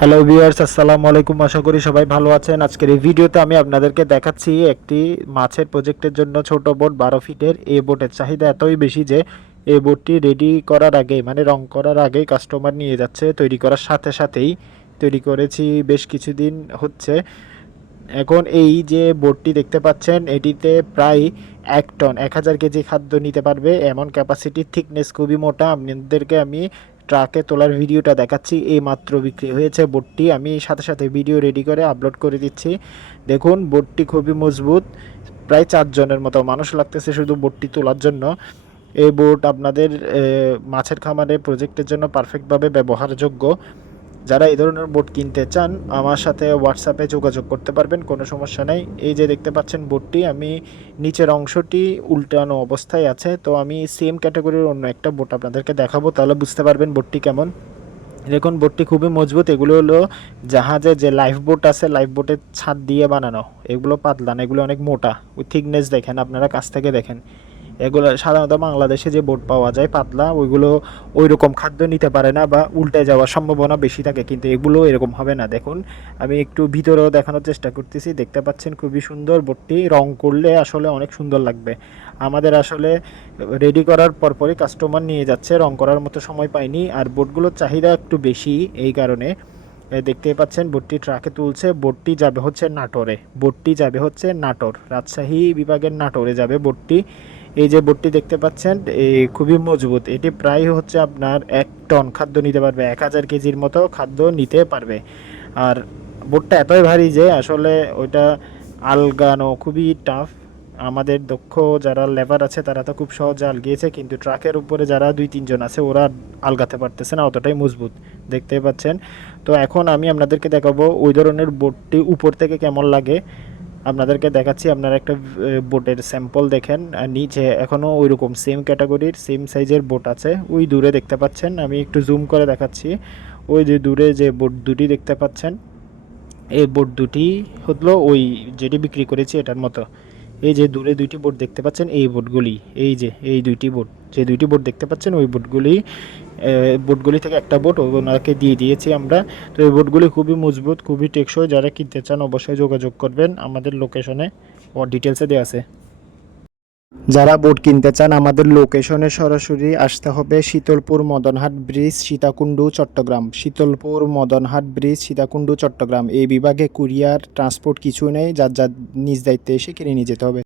Hello viewers আসসালামু আলাইকুম। আশা করি সবাই ভালো আছেন। আজকের এই ভিডিওতে আমি আপনাদেরকে দেখাচ্ছি একটি মাছের প্রজেক্টের জন্য ছোট বোট, বারো ফিটের এই বোটের চাহিদা এতই বেশি যে এই বোটটি রেডি করার আগে মানে রং করার আগেই কাস্টমার নিয়ে যাচ্ছে, তৈরি করার সাথে সাথেই তৈরি করেছি। বেশ কিছুদিন হচ্ছে। এখন এই যে বোটটি দেখতে পাচ্ছেন, এটিতে প্রায় এক টন, এক হাজার কেজি খাদ্য নিতে পারবে। এমন ক্যাপাসিটির থিকনেস খুবই মোটা। আপনাদেরকে আমি ট্রাকে তোলার ভিডিওটা দেখাচ্ছি, এই মাত্র বিক্রি হয়েছে বোর্ডটি আমি সাথে সাথে ভিডিও রেডি করে আপলোড করে দিচ্ছি। দেখুন বোর্ডটি খুবই মজবুত, প্রায় চারজনের মতো মানুষ লাগতেছে শুধু বোর্ডটি তোলার জন্য। এই বোর্ড আপনাদের মাছের খামারে প্রজেক্টের জন্য পারফেক্টভাবে ব্যবহারযোগ্য। যারা এই ধরনের বোট কিনতে চান, আমার সাথে হোয়াটসঅ্যাপে যোগাযোগ করতে পারবেন, কোনো সমস্যা নেই। এই যে দেখতে পাচ্ছেন বোর্ডটি আমি নিচের অংশটি উল্টানো অবস্থায় আছে, তো আমি সেম ক্যাটাগরির অন্য একটা বোট আপনাদেরকে দেখাবো, তাহলে বুঝতে পারবেন বোটটি কেমন। দেখুন বোটটি খুবই মজবুত, এগুলো হলো জাহাজে যে লাইফ বোট আছে লাইফ বোটের ছাদ দিয়ে বানানো, এগুলো পাতলা না, এগুলো অনেক মোটা ওই থিকনেস দেখেন, আপনারা কাছ থেকে দেখেন। এগুলো সাধারণত বাংলাদেশে যে বোট পাওয়া যায় পাতলা ওইগুলো ওই রকম খাদ্য নিতে পারে না বা উল্টে যাওয়ার সম্ভাবনা বেশি থাকে কিন্তু এগুলো এরকম হবে না। দেখুন আমি একটু ভিতরেও দেখানোর চেষ্টা করতেছি দেখতে পাচ্ছেন খুবই সুন্দর বোটটি রং করলে আসলে অনেক সুন্দর লাগবে। আমাদের আসলে রেডি করার পরপরই কাস্টমার নিয়ে যাচ্ছে রং করার মতো সময় পাইনি আর বোটগুলোর চাহিদা একটু বেশি এই কারণে। এ, দেখতেই পাচ্ছেন বোটটি ট্রাকে তুলছে বোটটি যাবে হচ্ছে নাটোরে বোটটি যাবে হচ্ছে নাটোর রাজশাহী বিভাগের নাটোরে যাবে বোটটি। এই যে বোটটি দেখতে পাচ্ছেন এই খুবই মজবুত। এটি প্রায় হচ্ছে আপনার এক টন খাদ্য নিতে পারবে, এক হাজার কেজির মতো খাদ্য নিতে পারবে। আর বোটটা এতই ভারী যে আসলে ওইটা আলগানো খুবই টাফ আমাদের দক্ষ যারা লেবার আছে, তারা তো খুব সহজে আলগিয়েছে, কিন্তু ট্রাকের উপরে যারা দুই তিনজন আছে, ওরা আলগাতে পারতেছে না, অতটাই মজবুত। দেখতেই পাচ্ছেন? তো এখন আমি আপনাদেরকে দেখাবো ওই ধরনের বোটটি উপর থেকে কেমন লাগে। আপনাদেরকে দেখাচ্ছি, আপনারা একটা বোটের স্যাম্পল দেখেন। আর নিচে এখনও ওই রকম সেম ক্যাটাগরির সেম সাইজের বোট আছে। ওই দূরে দেখতে পাচ্ছেন, আমি একটু জুম করে দেখাচ্ছি। ওই যে দূরে যে বোট দুটি দেখতে পাচ্ছেন, এই বোট দুটি হলো ওই যেটি বিক্রি করেছি এটার মতো। এই যে দূরে দুইটি বোর্ড দেখতে পাচ্ছেন, এই বোর্ডগুলি, এই যে, এই দুইটি বোর্ড, যে দুইটি বোর্ড দেখতে পাচ্ছেন, ওই বোর্ডগুলি বোর্ডগুলি থেকে একটা বোর্ড ওনাকে দিয়ে দিয়েছি আমরা। তো এই বোর্ডগুলি খুবই মজবুত, খুবই টেকসই, যারা কিনতে চান অবশ্যই যোগাযোগ করবেন। আমাদের লোকেশনে ও ডিটেলসে দেওয়া আছে। যারা বোট কিনতে চান, আমাদের লোকেশনে সরাসরি আসতে হবে শীতলপুর মদনহাট ব্রিজ সীতাকুণ্ডু, চট্টগ্রাম। শীতলপুর মদনহাট ব্রিজ সীতাকুণ্ডু, চট্টগ্রাম। এই বিভাগে কুরিয়ার ট্রান্সপোর্ট কিছু নেই, যার যার নিজ দায়িত্বে এসে কিনে নিয়ে যেতে হবে।